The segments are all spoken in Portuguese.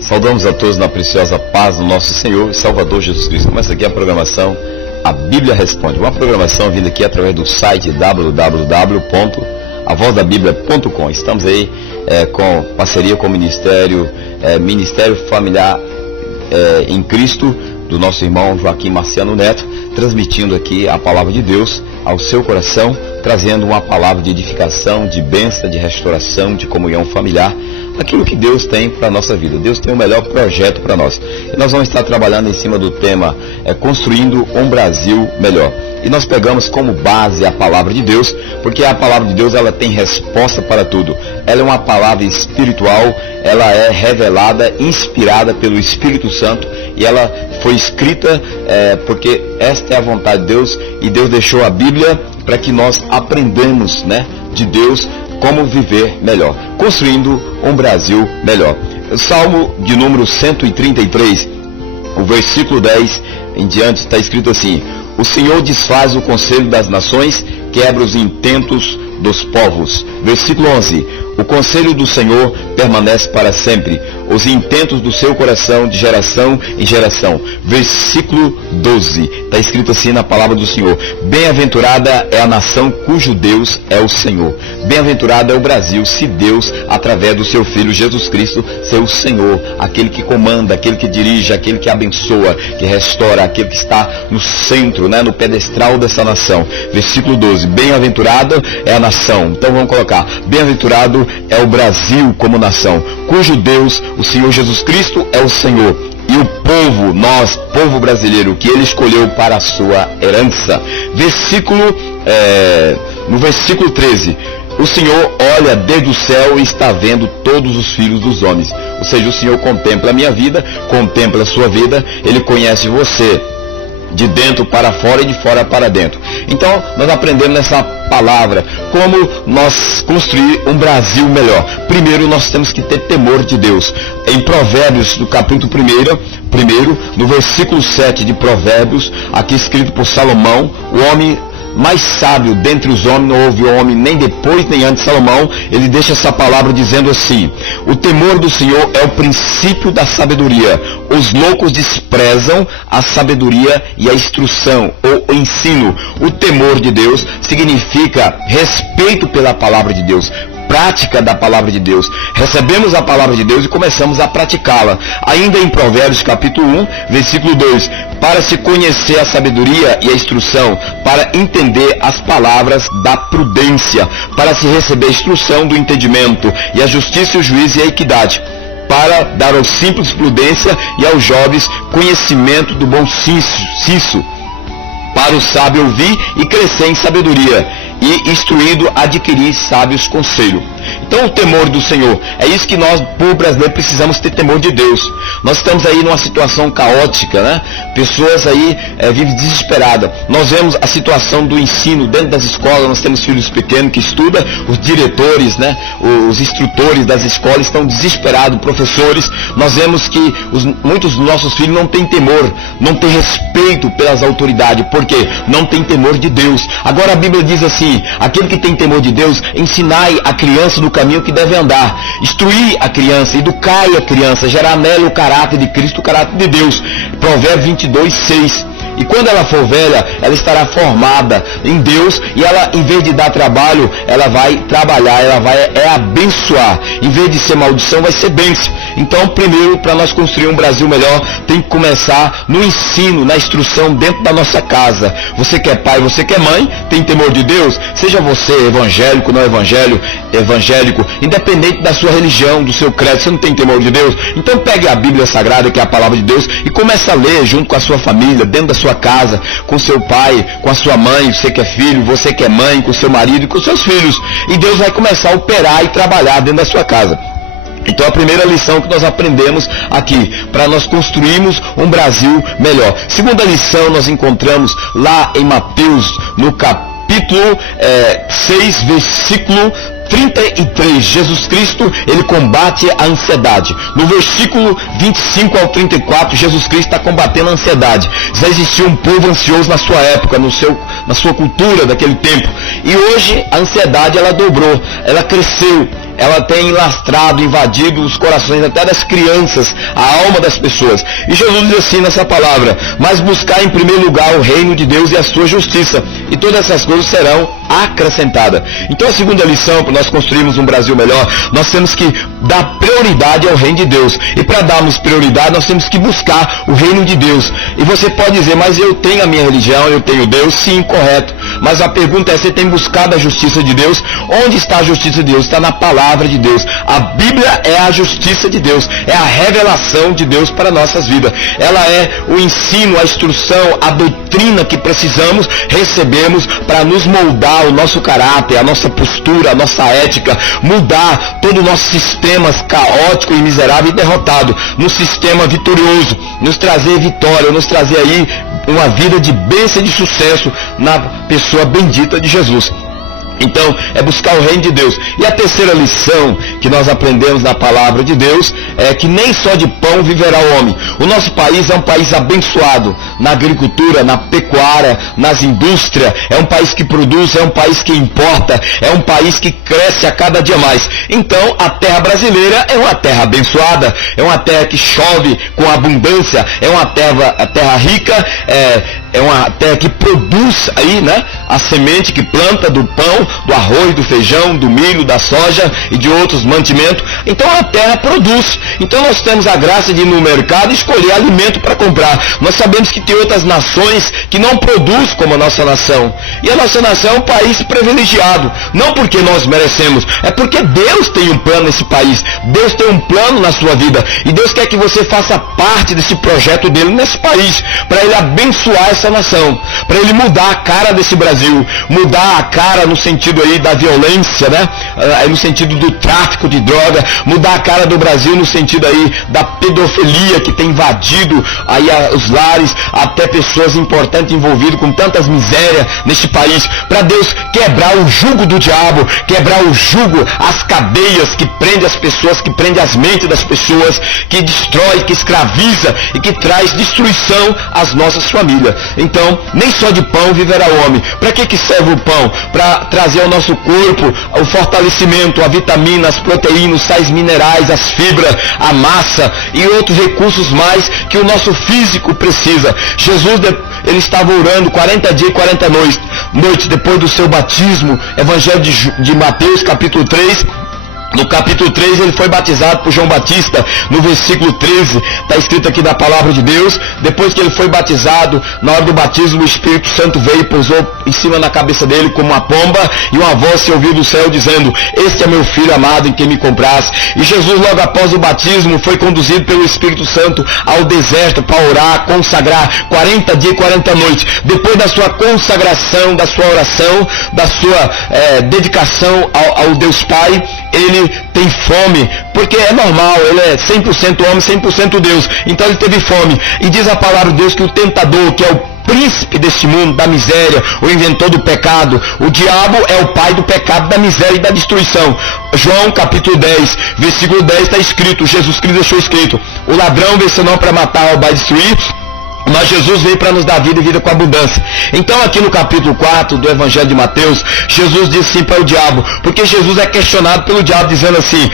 Saudamos a todos na preciosa paz do nosso Senhor e Salvador Jesus Cristo. Começa aqui a programação A Bíblia Responde. Uma programação vinda aqui através do site www.avozdabiblia.com. Estamos aí com parceria com o Ministério Familiar em Cristo, do nosso irmão Joaquim Marciano Neto, transmitindo aqui a palavra de Deus ao seu coração, trazendo uma palavra de edificação, de bênção, de restauração, de comunhão familiar, aquilo que Deus tem para a nossa vida. Deus tem o melhor projeto para nós. E nós vamos estar trabalhando em cima do tema Construindo um Brasil Melhor. E nós pegamos como base a palavra de Deus, porque a palavra de Deus ela tem resposta para tudo. Ela é uma palavra espiritual, ela é revelada, inspirada pelo Espírito Santo, e ela foi escrita porque esta é a vontade de Deus, e Deus deixou a Bíblia para que nós aprendamos, de Deus como viver melhor, construindo um Brasil melhor. O Salmo de número 133, o versículo 10 em diante, está escrito assim: o Senhor desfaz o conselho das nações, quebra os intentos dos povos. Versículo 11: o conselho do Senhor permanece para sempre, os intentos do seu coração de geração em geração. Versículo 12, está escrito assim na palavra do Senhor: bem-aventurada é a nação cujo Deus é o Senhor. Bem-aventurado é o Brasil, se Deus, através do seu Filho Jesus Cristo, ser o Senhor, aquele que comanda, aquele que dirige, aquele que abençoa, que restaura, aquele que está no centro, no pedestral dessa nação. Versículo 12, bem-aventurado é a nação. Então vamos colocar: bem-aventurado é o Brasil como nação, cujo Deus, o Senhor Jesus Cristo, é o Senhor. E o povo, nós, povo brasileiro, que Ele escolheu para a sua herança. No versículo 13, o Senhor olha desde o céu e está vendo todos os filhos dos homens. Ou seja, o Senhor contempla a minha vida, contempla a sua vida, Ele conhece você de dentro para fora e de fora para dentro. Então, nós aprendemos nessa palavra como nós construir um Brasil melhor. Primeiro, nós temos que ter temor de Deus. Em Provérbios, no capítulo 1, no versículo 7 de Provérbios, aqui escrito por Salomão, o homem mais sábio dentre os homens, não houve homem nem depois nem antes de Salomão. Ele deixa essa palavra dizendo assim: o temor do Senhor é o princípio da sabedoria. Os loucos desprezam a sabedoria e a instrução, ou o ensino. O temor de Deus significa respeito pela palavra de Deus, prática da palavra de Deus. Recebemos a palavra de Deus e começamos a praticá-la. Ainda em Provérbios capítulo 1, versículo 2, para se conhecer a sabedoria e a instrução, para entender as palavras da prudência, para se receber a instrução do entendimento, e a justiça, o juízo e a equidade, para dar aos simples prudência e aos jovens conhecimento do bom senso, para o sábio ouvir e crescer em sabedoria, e instruído adquirir sábios conselhos. Então o temor do Senhor, é isso que nós, povo brasileiro, precisamos ter temor de Deus. Nós estamos aí numa situação caótica, Pessoas aí vivem desesperadas. Nós vemos a situação do ensino dentro das escolas. Nós temos filhos pequenos que estudam, os diretores, os instrutores das escolas estão desesperados, professores. Nós vemos que muitos dos nossos filhos não têm temor, não têm respeito pelas autoridades, porque não têm temor de Deus. Agora a Bíblia diz assim: aquele que tem temor de Deus, ensinai a criança no caminho que deve andar, instruir a criança, educai a criança, gerar nela o caráter de Cristo, o caráter de Deus. Provérbios 22, 6. E quando ela for velha, ela estará formada em Deus, e ela, em vez de dar trabalho, ela vai trabalhar, ela vai abençoar. Em vez de ser maldição, vai ser bênção. Então, primeiro, para nós construir um Brasil melhor, tem que começar no ensino, na instrução dentro da nossa casa. Você que é pai, você que é mãe, tem temor de Deus? Seja você evangélico, não evangélico, independente da sua religião, do seu credo, você não tem temor de Deus? Então pegue a Bíblia Sagrada, que é a palavra de Deus, e comece a ler junto com a sua família, dentro da sua casa, com seu pai, com a sua mãe, você que é filho, você que é mãe, com seu marido e com seus filhos. E Deus vai começar a operar e trabalhar dentro da sua casa. Então a primeira lição que nós aprendemos aqui, para nós construirmos um Brasil melhor. Segunda lição nós encontramos lá em Mateus, no capítulo 6, versículo 33, Jesus Cristo, ele combate a ansiedade. No versículo 25 ao 34, Jesus Cristo está combatendo a ansiedade. Já existia um povo ansioso na sua época, na sua cultura daquele tempo. E hoje a ansiedade ela dobrou, ela cresceu. ela tem lastrado, invadido os corações até das crianças, a alma das pessoas. E Jesus diz assim nessa palavra: mas buscar em primeiro lugar o reino de Deus e a sua justiça, e todas essas coisas serão acrescentadas. Então a segunda lição, para nós construirmos um Brasil melhor, nós temos que dar prioridade ao reino de Deus. E para darmos prioridade, nós temos que buscar o reino de Deus. E você pode dizer: mas eu tenho a minha religião, eu tenho Deus. Sim, correto. Mas a pergunta é: você tem buscado a justiça de Deus? Onde está a justiça de Deus? Está na palavra de Deus. A Bíblia é a justiça de Deus, é a revelação de Deus para nossas vidas. Ela é o ensino, a instrução, a doutrina que precisamos recebermos para nos moldar o nosso caráter, a nossa postura, a nossa ética, mudar todo o nosso sistema caótico e miserável e derrotado num sistema vitorioso, nos trazer vitória, nos trazer aí uma vida de bênção e de sucesso na pessoa bendita de Jesus. Então, é buscar o reino de Deus. E a terceira lição que nós aprendemos na palavra de Deus é que nem só de pão viverá o homem. O nosso país é um país abençoado na agricultura, na pecuária, nas indústrias. É um país que produz, é um país que importa, é um país que cresce a cada dia mais. Então, a terra brasileira é uma terra abençoada, é uma terra que chove com abundância, é uma terra rica, é uma terra que produz aí, né, a semente que planta do pão, do arroz, do feijão, do milho, da soja e de outros mantimentos. Então a terra produz. Então nós temos a graça de ir no mercado e escolher alimento para comprar. Nós sabemos que tem outras nações que não produzem como a nossa nação. E a nossa nação é um país privilegiado. Não porque nós merecemos, é porque Deus tem um plano nesse país. Deus tem um plano na sua vida. E Deus quer que você faça parte desse projeto dele nesse país, para ele abençoar essa nação, para ele mudar a cara desse Brasil, mudar a cara no sentido aí da violência, né? No sentido do tráfico de droga, mudar a cara do Brasil no sentido aí da pedofilia que tem invadido aí os lares, até pessoas importantes envolvidas com tantas misérias neste país, para Deus quebrar o jugo do diabo, quebrar o jugo, as cadeias que prende as pessoas, que prende as mentes das pessoas, que destrói, que escraviza e que traz destruição às nossas famílias. Então, nem só de pão viverá o homem. Para que serve o pão? Para trazer ao nosso corpo o fortalecimento, a vitamina, as proteínas, os sais minerais, as fibras, a massa e outros recursos mais que o nosso físico precisa. Jesus, ele estava orando 40 dias e 40 noites depois do seu batismo. Evangelho de Mateus, capítulo 3. No capítulo 3 ele foi batizado por João Batista. No versículo 13 está escrito aqui da palavra de Deus: depois que ele foi batizado, na hora do batismo o Espírito Santo veio e pousou em cima da cabeça dele como uma pomba, e uma voz se ouviu do céu dizendo: este é meu filho amado em quem me compraste. E Jesus, logo após o batismo, foi conduzido pelo Espírito Santo ao deserto para orar, consagrar 40 dias e 40 noites. Depois da sua consagração, da sua oração, da sua dedicação ao Deus Pai, ele tem fome, porque é normal, ele é 100% homem, 100% Deus. Então ele teve fome. E diz a palavra de Deus que o tentador, que é o príncipe deste mundo, da miséria, o inventor do pecado, o diabo é o pai do pecado, da miséria e da destruição. João capítulo 10, versículo 10 está escrito, Jesus Cristo deixou escrito: o ladrão veio senão para matar, roubar e destruir, mas Jesus veio para nos dar vida e vida com abundância. Então aqui no capítulo 4 do Evangelho de Mateus, Jesus diz assim para o diabo, porque Jesus é questionado pelo diabo dizendo assim,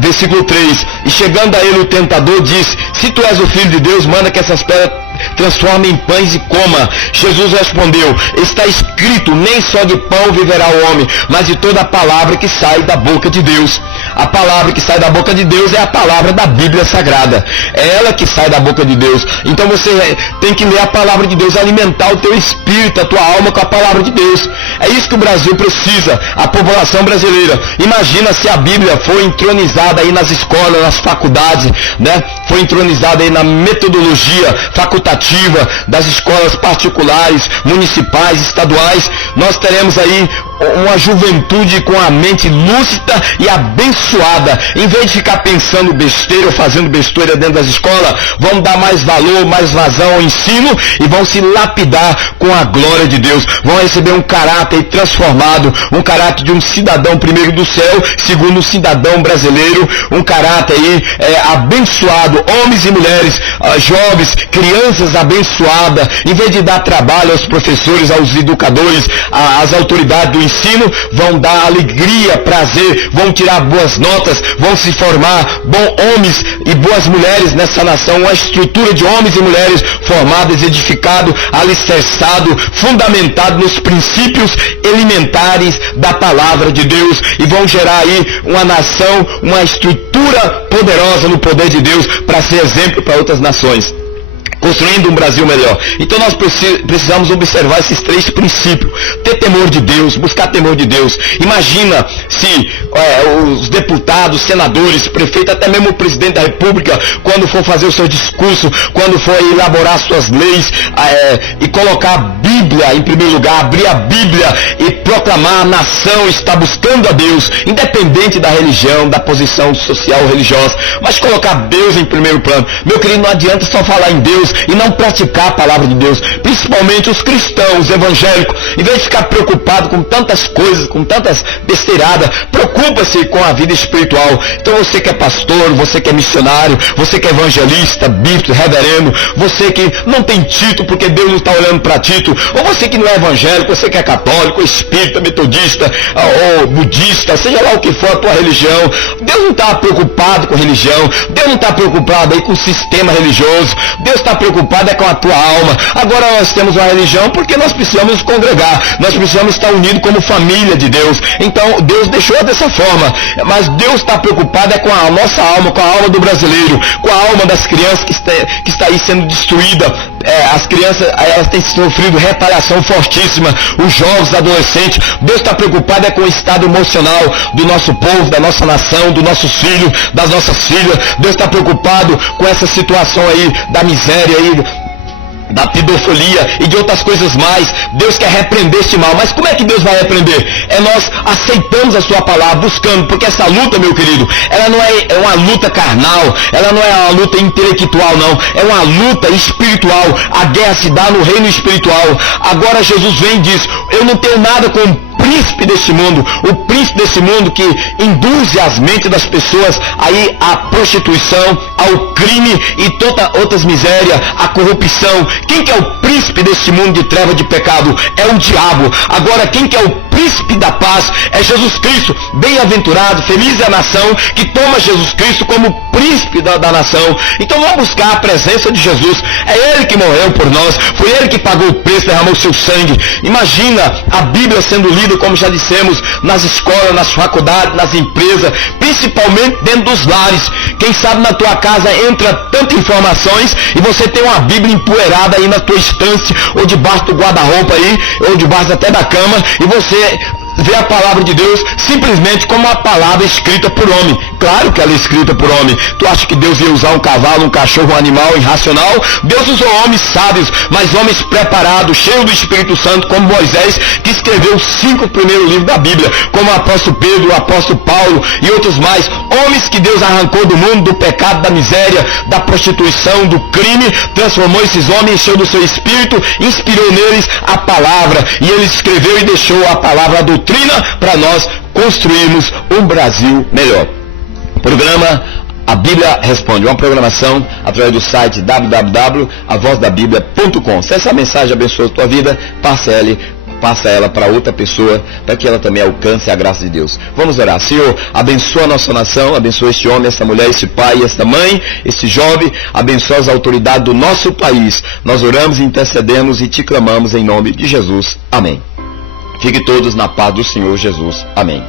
versículo 3, e chegando a ele o tentador disse: se tu és o Filho de Deus, manda que essas pedras transformem em pães e coma. Jesus respondeu: está escrito, nem só de pão viverá o homem, mas de toda a palavra que sai da boca de Deus. A palavra que sai da boca de Deus é a palavra da Bíblia Sagrada. É ela que sai da boca de Deus. Então você tem que ler a palavra de Deus, alimentar o teu espírito, a tua alma com a palavra de Deus. É isso que o Brasil precisa, a população brasileira. Imagina se a Bíblia for entronizada aí nas escolas, nas faculdades, né? Foi entronizada aí na metodologia facultativa das escolas particulares, municipais, estaduais. Nós teremos aí uma juventude com a mente lúcida e abençoada. Em vez de ficar pensando besteira ou fazendo besteira dentro das escolas, vão dar mais valor, mais vazão ao ensino e vão se lapidar com a glória de Deus. Vão receber um caráter transformado, um caráter de um cidadão primeiro do céu, segundo um cidadão brasileiro, um caráter aí abençoado, homens e mulheres, jovens, crianças abençoadas, em vez de dar trabalho aos professores, aos educadores, às autoridades do ensino, vão dar alegria, prazer, vão tirar boas notas, vão se formar bons homens e boas mulheres nessa nação, uma estrutura de homens e mulheres formados, edificados, alicerçados, fundamentados nos princípios elementares da palavra de Deus, e vão gerar aí uma nação, uma estrutura poderosa no poder de Deus, para ser exemplo para outras nações, construindo um Brasil melhor. Então nós precisamos observar esses 3 princípios: ter temor de Deus, buscar temor de Deus. Imagina se os deputados, senadores, prefeitos, até mesmo o presidente da república, quando for fazer o seu discurso, quando for elaborar suas leis, e colocar a Bíblia em primeiro lugar, abrir a Bíblia e proclamar: a nação está buscando a Deus, independente da religião, da posição social ou religiosa, mas colocar Deus em primeiro plano. Meu querido, não adianta só falar em Deus e não praticar a palavra de Deus. Principalmente os cristãos evangélicos, em vez de ficar preocupado com tantas coisas, com tantas besteiradas, preocupa-se com a vida espiritual. Então você que é pastor, você que é missionário, você que é evangelista, bispo, reverendo, você que não tem título porque Deus não está olhando para título, ou você que não é evangélico, você que é católico, espírita, metodista, ou budista, seja lá o que for a tua religião, Deus não está preocupado com religião, Deus não está preocupado aí com o sistema religioso, Deus está preocupado com a tua alma. Agora nós temos uma religião porque nós precisamos nos congregar, nós precisamos estar unidos como família de Deus. Então Deus deixou dessa forma, mas Deus está preocupado com a nossa alma, com a alma do brasileiro, com a alma das crianças que está aí sendo destruída. As crianças, elas têm sofrido retaliação fortíssima, os jovens, adolescentes. Deus está preocupado com o estado emocional do nosso povo, da nossa nação, dos nossos filhos, das nossas filhas. Deus está preocupado com essa situação aí da miséria aí, da pedofilia e de outras coisas mais. Deus quer repreender este mal, mas como é que Deus vai repreender? Nós aceitamos a sua palavra, buscando, porque essa luta, meu querido, ela não é uma luta carnal, ela não é uma luta intelectual, não, é uma luta espiritual. A guerra se dá no reino espiritual. Agora Jesus vem e diz: eu não tenho nada com o príncipe deste mundo, o príncipe desse mundo que induz as mentes das pessoas aí à prostituição, ao crime e todas outras misérias, à corrupção. Quem que é o príncipe deste mundo de treva, de pecado? É o diabo. Agora, quem que é o príncipe da paz? É Jesus Cristo. Bem-aventurado, feliz é a nação que toma Jesus Cristo como príncipe da nação. Então vamos buscar a presença de Jesus. É Ele que morreu por nós, foi Ele que pagou o preço, derramou seu sangue. Imagina a Bíblia sendo lida, como já dissemos, nas escolas, nas faculdades, nas empresas, principalmente dentro dos lares. Quem sabe na tua casa entra tantas informações e você tem uma Bíblia empoeirada aí na tua estante, ou debaixo do guarda-roupa aí, ou debaixo até da cama, e você vê a palavra de Deus simplesmente como uma palavra escrita por homem. Claro que ela é escrita por homem. Tu acha que Deus ia usar um cavalo, um cachorro, um animal irracional? Deus usou homens sábios, mas homens preparados, cheios do Espírito Santo, como Moisés, que escreveu os 5 primeiros livros da Bíblia, como o apóstolo Pedro, o apóstolo Paulo e outros mais. Homens que Deus arrancou do mundo, do pecado, da miséria, da prostituição, do crime, transformou esses homens, encheu do seu Espírito, inspirou neles a palavra, e ele escreveu e deixou a palavra, a doutrina, para nós construirmos um Brasil melhor. Programa A Bíblia Responde, uma programação através do site www.avozdabiblia.com. Se essa mensagem abençoa a tua vida, passa ela para outra pessoa, para que ela também alcance a graça de Deus. Vamos orar. Senhor, abençoa a nossa nação, abençoa este homem, esta mulher, este pai, esta mãe, este jovem, abençoa as autoridades do nosso país. Nós oramos, intercedemos e te clamamos em nome de Jesus. Amém. Fique todos na paz do Senhor Jesus. Amém.